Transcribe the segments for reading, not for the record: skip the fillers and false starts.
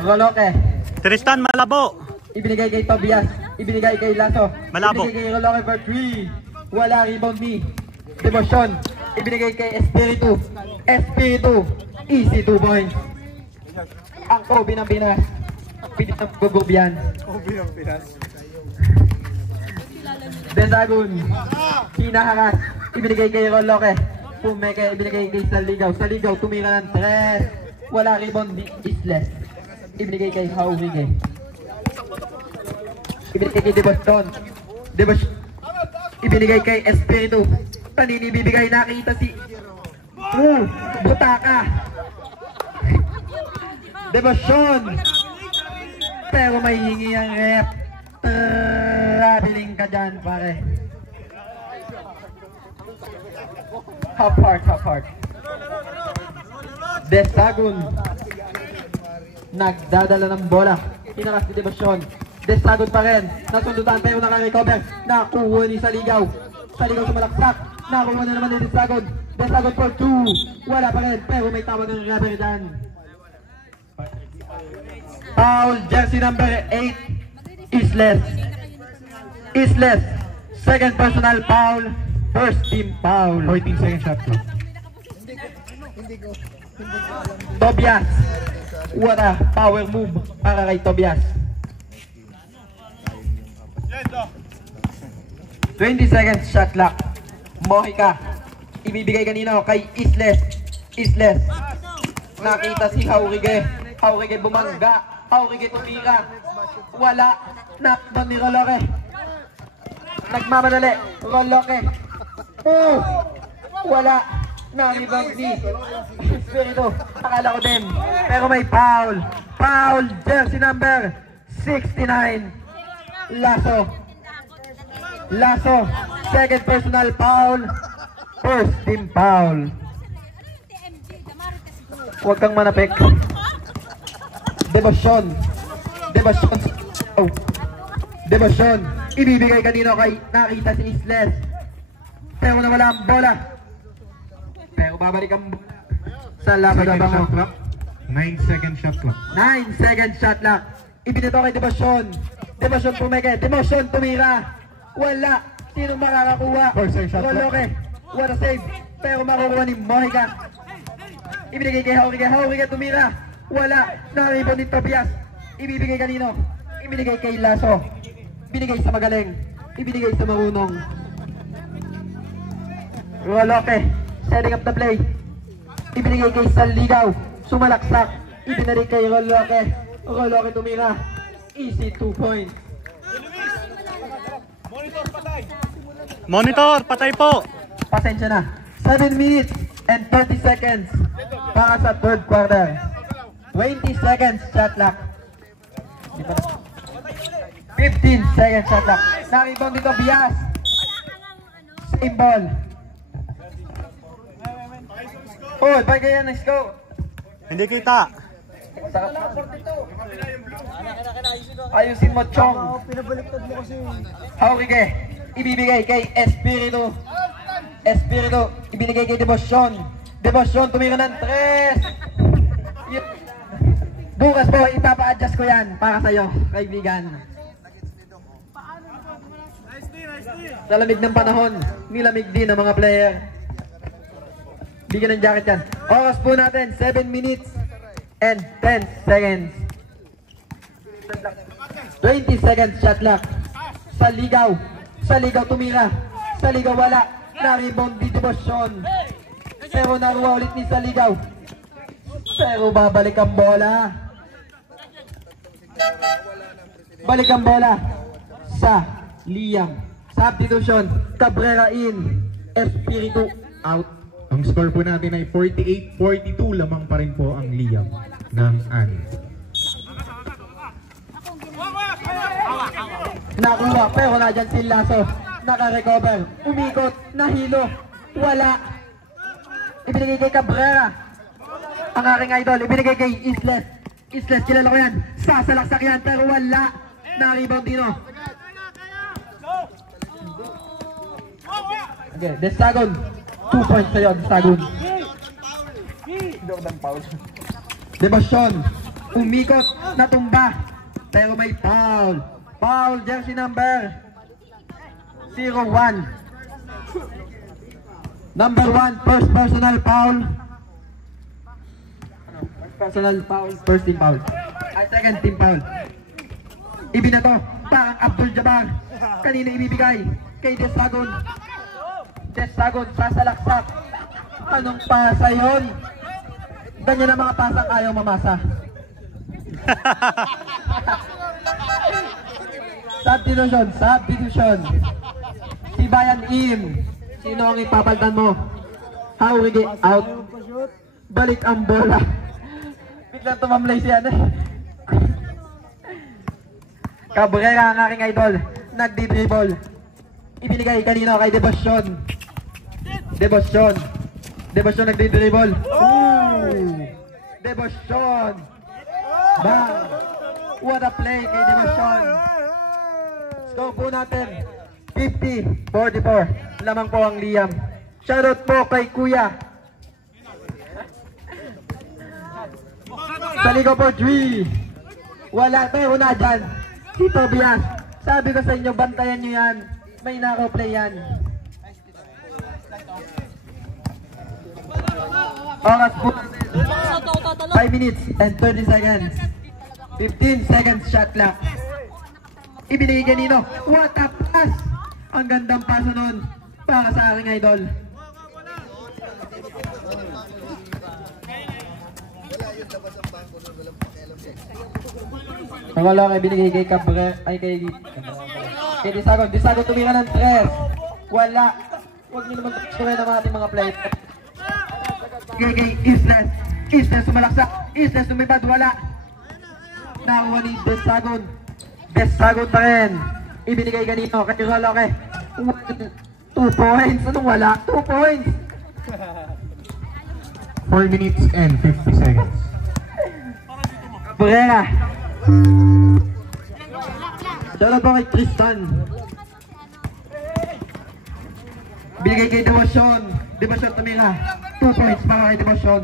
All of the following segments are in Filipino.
Roloke. Tristan Malabo. Ibinigay kay Tobias. Ibinigay kay Lasso. Malabo. Ibinigay kay Roloke for 3. Wala, rebound ni Devotion. Ibinigay kay Espiritu. Espiritu. Easy 2 points. Ang Kobe ng Pinas. Pilit ng Gugubian. Kobe ng Pinas. Desagun. Hinaharas. Ibinigay kay Roloke. Pumeke. Ibinigay kay Saligaw. Saligaw. Tumira ng 3. Wala, rebound ni Isles. Ibinigay kay Haurige. Ibinigay kay Devotion. Ibinigay kay Espiritu. Panini bibigay, nakita si Butaka. Devotion. Pero may hingi ang rep. Traveling ka dyan, pare. Half heart. Desagun. Nagdadala ng bola. Hinaras ni Devotion. Desagun pa rin. Nasundutan pero nakarecover. Nakuha ni Saligaw. Saligaw sumalaksak. Nakuha na naman ni Desagun. Desagun for 2. Wala pa rin. Pero may tawag ng rubber dyan. Foul. Jersey number 8. Isles. Second personal foul. First team foul. 14 second shot clock. Tobias. What a power move para kay Tobias. 20 seconds shot clock. Mojica. Ibibigay kanino kay Isles. Nakita si Haurige. Haurige bumangga. Haurige tumira. Wala. Knockdown ni Roloke. Nagmamadali. Roloke. Wala. Naribang ni Espiritu. Akala ko din. Pero may foul. Foul. Jersey number 69. Lasso. Second personal foul. First team foul. Huwag kang manapik. Devotion. Ibibigay kanino kay nakita si Isles. Pero nawala ang bola. Pero babalik ang sa laban-laban mo. 9 second shot clock. 9 second shot clock. Ibinito kay Devotion. Devotion pumeke. Devotion tumira. Wala. Sinong makakakuha? 4 second shot clock. Roloke. What a save. Pero makukuha ni Mojica. Ibinigay kay Haurige. Haurige tumira. Wala. Naribon ni Tobias. Ibibigay kanino? Ibinigay kay Lasso. Binigay sa magaling. Ibinigay sa marunong. Roloke. Setting up the play. Ibinigay kay Saligaw. Sumalaksak. Ibinalik kay Roloke. Roloke tumira. Easy 2 points. Monitor, patay po. Pasensya na. 7 minutes and 30 seconds para sa third quarter. 20 seconds shot clock. 15 seconds shot clock. Nakibang dito Bias. Same ball. Oh, bagay yan, let's go. Hindi kita. Ayusin mo, Chong. Haurige. Ibibigay kay Espiritu. Ibinigay kay Devotion. Tumira ng 3. Bukas po, ipapa-adjust ko yan para sa'yo, kaibigan. Sa lamig ng panahon, nilamig din ang mga player. Bigyan ng jacket yan. Oras po natin, 7 minutes and 10 seconds. 20 seconds shot clock. Saligaw tumira. Saligaw wala. Na-rebound di Devotion. Pero naruwa ulit ni Saligaw. Pero babalik ang bola. Balik ang bola sa Liam. Substitution. Cabrera in. Espiritu out. Ang score po natin ay 48-42. Lamang pa rin po ang Liam ng Ani. Nakuha pero nadyan si Lasso. Naka-recover. Umikot. Nahilo. Wala. Ibinigay kay Cabrera. Ang aking idol. Ibinigay kay Isles. Kilala ko yan. Sasalaksak yan pero wala. Na-rebound dino. Okay, Desagun. 2 points sa'yo, Desagun. Devotion. Umikot, natumba. Pero may foul. Foul, jersey number 01. Number 1, first personal foul. Personal foul, first team foul. Ay, second team foul. Ibinato, parang Abdul Jabbar. Kanina ibibigay kay Desagon. Desagon, sasalaksak. Anong pasa yun? Ganyan ang mga pasang ayaw mamasa. Substitution. Si Bayan Im. Sino ang ipapaltan mo? Haurigi out. Balik ang bola. Biglang tumamlay siya. Cabrera ang aking idol. Nagdi-dribble. Ibinigay kanino kay Devotion. Devotion nagdi-dribble. Devotion. Bang. What a play kay Devotion. Score po natin 50-44. Lamang po ang Liam. Shoutout po kay Kuya. Sa ligo po 3. Wala, pero na dyan. Si Tobias. Sabi ko sa inyo, bantayan nyo yan. May nako-play yan. Oras po. 5 minutes and 30 seconds. 15 seconds shot clock. Ibinigay kanino? What a pass! Ang gandang paso nun para sa aking idol. Wala kay binigay kay Cabrera, ay kay Desagon. Desagon tumira ng 3. Wala. Huwag niyo naman tuloy ng ating mga play. Kay Isles. Isles sumalaksak. Isles lumipad. Wala. Nakuha ni Desagon. Desagon pa rin. Ibinigay kanino kay Roloke. 2 points. Anong wala? 2 points. 4 minutes and 50 seconds. Cabrera. Dala po kay Tristan. Binigay kay Devotion. Devotion tumira. 2 points para kay Devotion.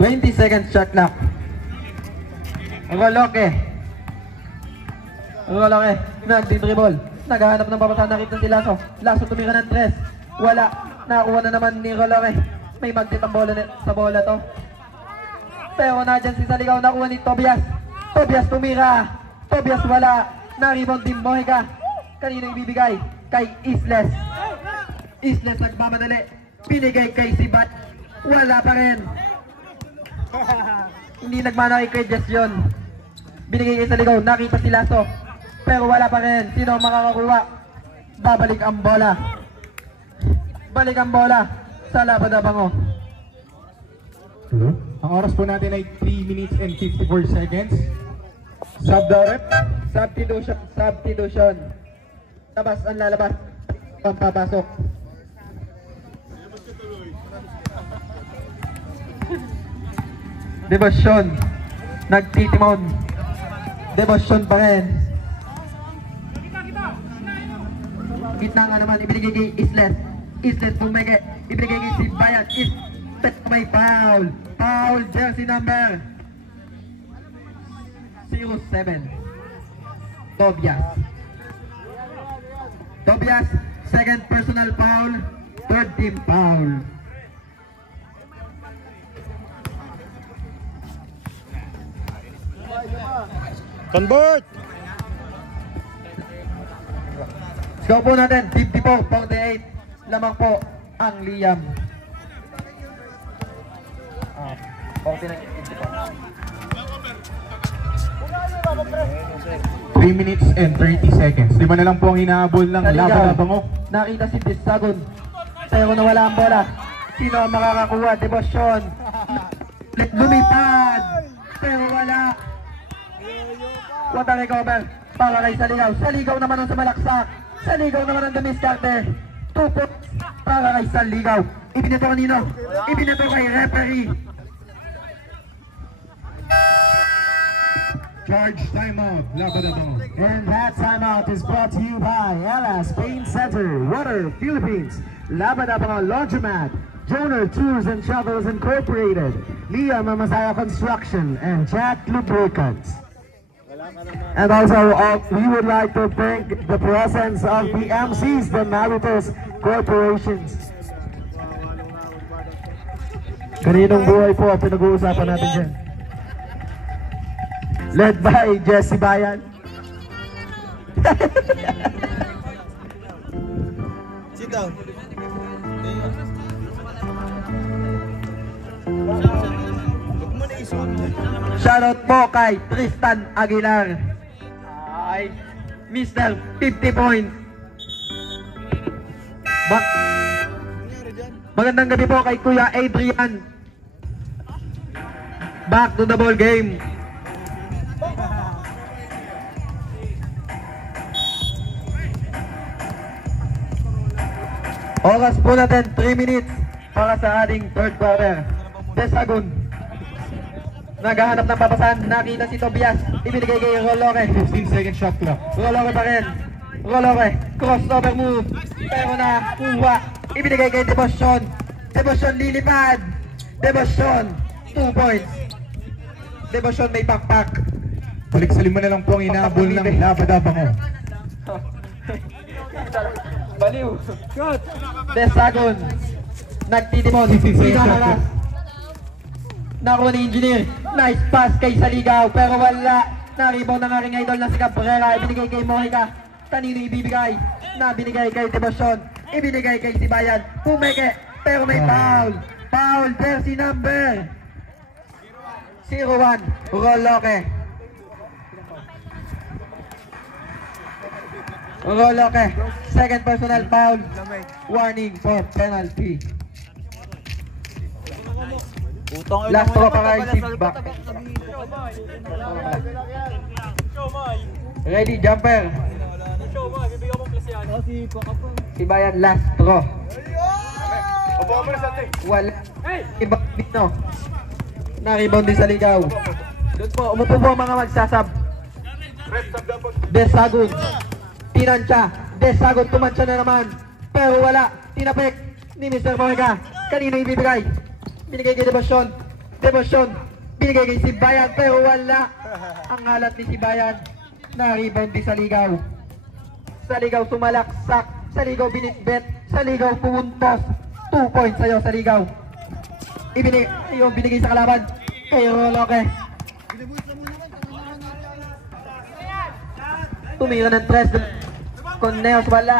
20 seconds shot clock. Roloke. Nagdi-dribble. Naghahanap ng papasahan. Nakita si Lasso. Lasso tumira ng 3. Wala. Nakakuha na naman ni Roloke. May magtit ang bola sa bola to. Pero nadyan si Saligaw. Nakuha ni Tobias. Tobias tumira. Tobias wala. Na-rebound din Mojica. Kanina ibibigay kay Isles. Isles nagmamadali. Pinigay kay Sibat. Wala pa rin. Hindi nagmana kay Jess yun. Binigay kay Saligaw. Nakita si Lasso. Pero wala pa rin. Sino ang makakakuha? Babalik ang bola. Balik ang bola sa Labadabango. Ang oras po natin ay 3 minutes and 54 seconds. Substitution. Labas ang lalabas. Pampapasok. Devotion. Nagtitimon. Devotion pa rin. Gitna nga naman. Ibinigay kay Isles. Isles bumigay. Ibinigay kay si Bayan. Isles may foul. Foul jersey number 07. Tobias, second personal foul, third team foul. Convert! Score po natin, 54-48. Lamang po ang Liam. 3 minutes and 30 seconds. 5 na lang po ang hinahabol ng Labadabango. Nakita si Desagon. Pero nawala ang bola. Sino ang makakakuha? Devotion. Lumipad. Pero wala. What a recover para kay Saligaw. Saligaw naman ang sumalaksak. Saligaw naman ang dumiskarte. 2 points para kay Saligaw. Ibinato kanino? Ibinato kay referee. Charge timeout, Labadabango. And that timeout is brought to you by LS Pain Center, Water, Philippines, Labadabango Laundromat, Jonah Tours and Travels Incorporated, Liam Amasaya Construction, and Jack Lubricants. And also, we would like to thank the presence of the MCs, the Maritos Corporations. Kaninong buhay po ang pinag-uusapan natin dyan? Led by Jesse Bayan. Sit down. Shoutout po kay Tristan Aguilar. Ay, Mr. 50 points. Magandang gabi po kay Kuya Adrian. Back to the ball game. Oras po natin 3 minutes para sa ating third quarter. Desagun. Naghahanap ng papasan. Nakita si Tobias. Ibinigay kay Roloke. 15 second shot clock. Roloke pa rin. Roloke. Crossover move. Pero na kuha. Ibinigay kay Devotion. Devotion lilipad. Devotion. 2 points. Devotion may pakpak. Balik sa lima na lang po ang inaabol ng labadaba ko. Baliw. Good. Desagun. Nagtitimon. Pinahalas. Nakuha ni Engineer. Nice pass kay Saligaw. Pero wala. Na-rebound ng aking idol na si Cabrera. Ibinigay kay Mojica. Kanino ibibigay? Nabinigay kay Devotion. Ibinigay kay Sibayan. Pumeke. Pero may foul. Foul. Jersey number 01. Roloke. Roloke. Second personal foul. Warning for penalty. Last throw para kay Sibak. Ready, jumper. Sibayan, last throw. Wala. Ibang dito. Na-rebound din sa ligaw. Doon po, umupo po ang mga magsasab. Desagun. Tinansya. Desagun, tumansya na naman. Pero wala. Tinapik ni Mr. Mojica. Kanino ibibigay? Binigay kay Devotion. Devotion. Binigay kay Sibayan. Pero wala. Ang halat ni Sibayan. Na-rebound din sa ligaw. Sa ligaw sumalaksak. Sa ligaw binitbet. Sa ligaw pumuntos. 2 points sa'yo sa ligaw. Binigay sa kalaban. Kay Roloke. Tumira ng 3. Conneos wala.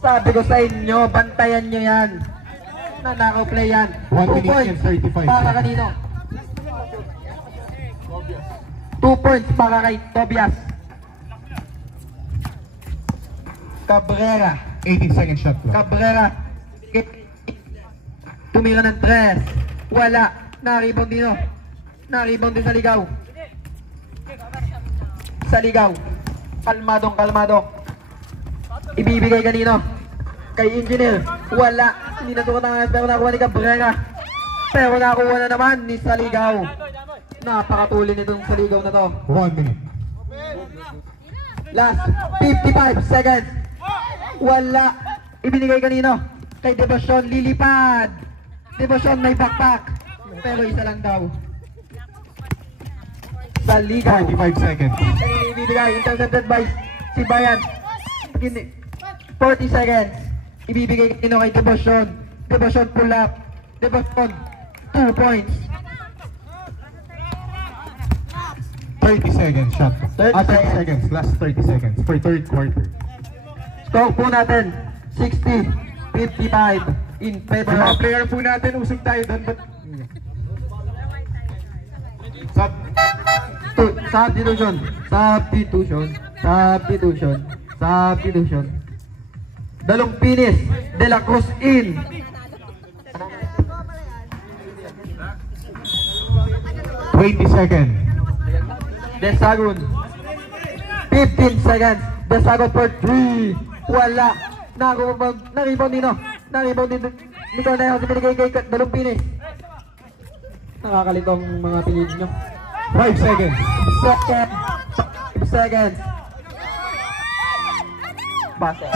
Sabi ko sa inyo, bantayan nyo yan. Nanakaw play yan. 1 2 minute points and 35 para kanino? 2 points para kay Tobias. Cabrera. 18 second shot clock. Cabrera. Tumira ng 3. Wala. Na-rebound din. Na-rebound din sa ligaw. Sa ligaw. Kalmadong kalmado. Ibibigay kanino? Kay Engineer. Wala. Hindi natukat ang pero nakuha ni Cabrera. Pero nakuha na naman ni Saligaw. Napakatuli nitong Saligaw na to. 1 minute. Last 55 seconds. Wala. Ibinigay kanino? Kay Devotion. Lilipad. Devotion may backpack. Pero isa lang daw. Saligaw. 45 seconds. Kanino ibibigay? Intercepted by Sibayan. 40 seconds. Ibibigay kanino kay Devotion. Devotion pull up. Devotion 2 points. 30 seconds shot. 30 30 seconds. Last 30 seconds for third quarter. Score po natin 60-55 in favor Mga of player po natin, usog tayo doon. Sub. Substitution. Substitution. Substitution. Substitution. Dalong Pinis. De La Cruz in. seconds. Desagun. 15 seconds. Desagun for 3. Wala. Na-rebound din. Na-rebound din. Nico na yung binigay kay Dalong Pinis. Nakakalito ang mga pinili nyo. 5 seconds. 5 seconds. Base.